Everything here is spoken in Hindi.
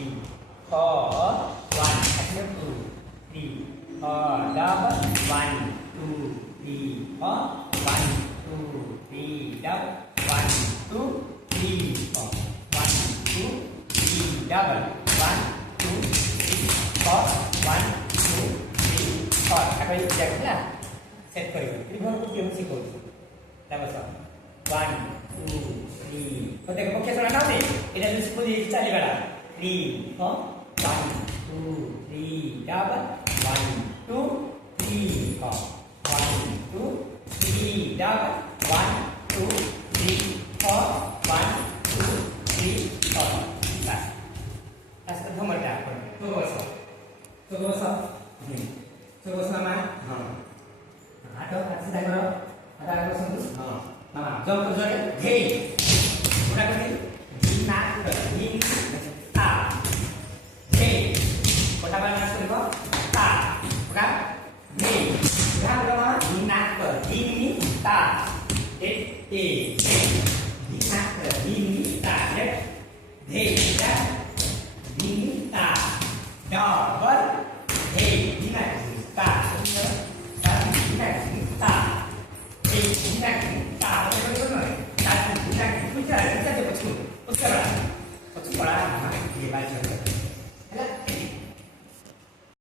3 4 1 2 3 4 double 1 2 3 4 1 2 3 double 1 2 3 4 1 2 3 double 1 2 3 4 1 2 3 4 ଆଗ ଏଇ ଜାଗା ସେଟ୍ କରିବ ତ୍ରିଭୁଜକୁ କେମିତି ଶିଖଉଛୁ ଦେଖ 1 2 3 तो देखो पक्ष थोड़ा ना दे इधर से पूरी चली बड़ा 3 4 1 2 3 डबल 1 2 3 4 1 2 3 डबल 1 2 3 4 1 2 3 4 बस ऐसे तो मरता है तो बस ना हां आटो अच्छे देखो आता है सुन हां मामा जंप कर जाए हे उड़ा कर दी ना दी ता हे कोटा बाना सुन ता उड़ा हे उड़ा उड़ा दी ना कर दी ता ए दी ना कर दी ता हे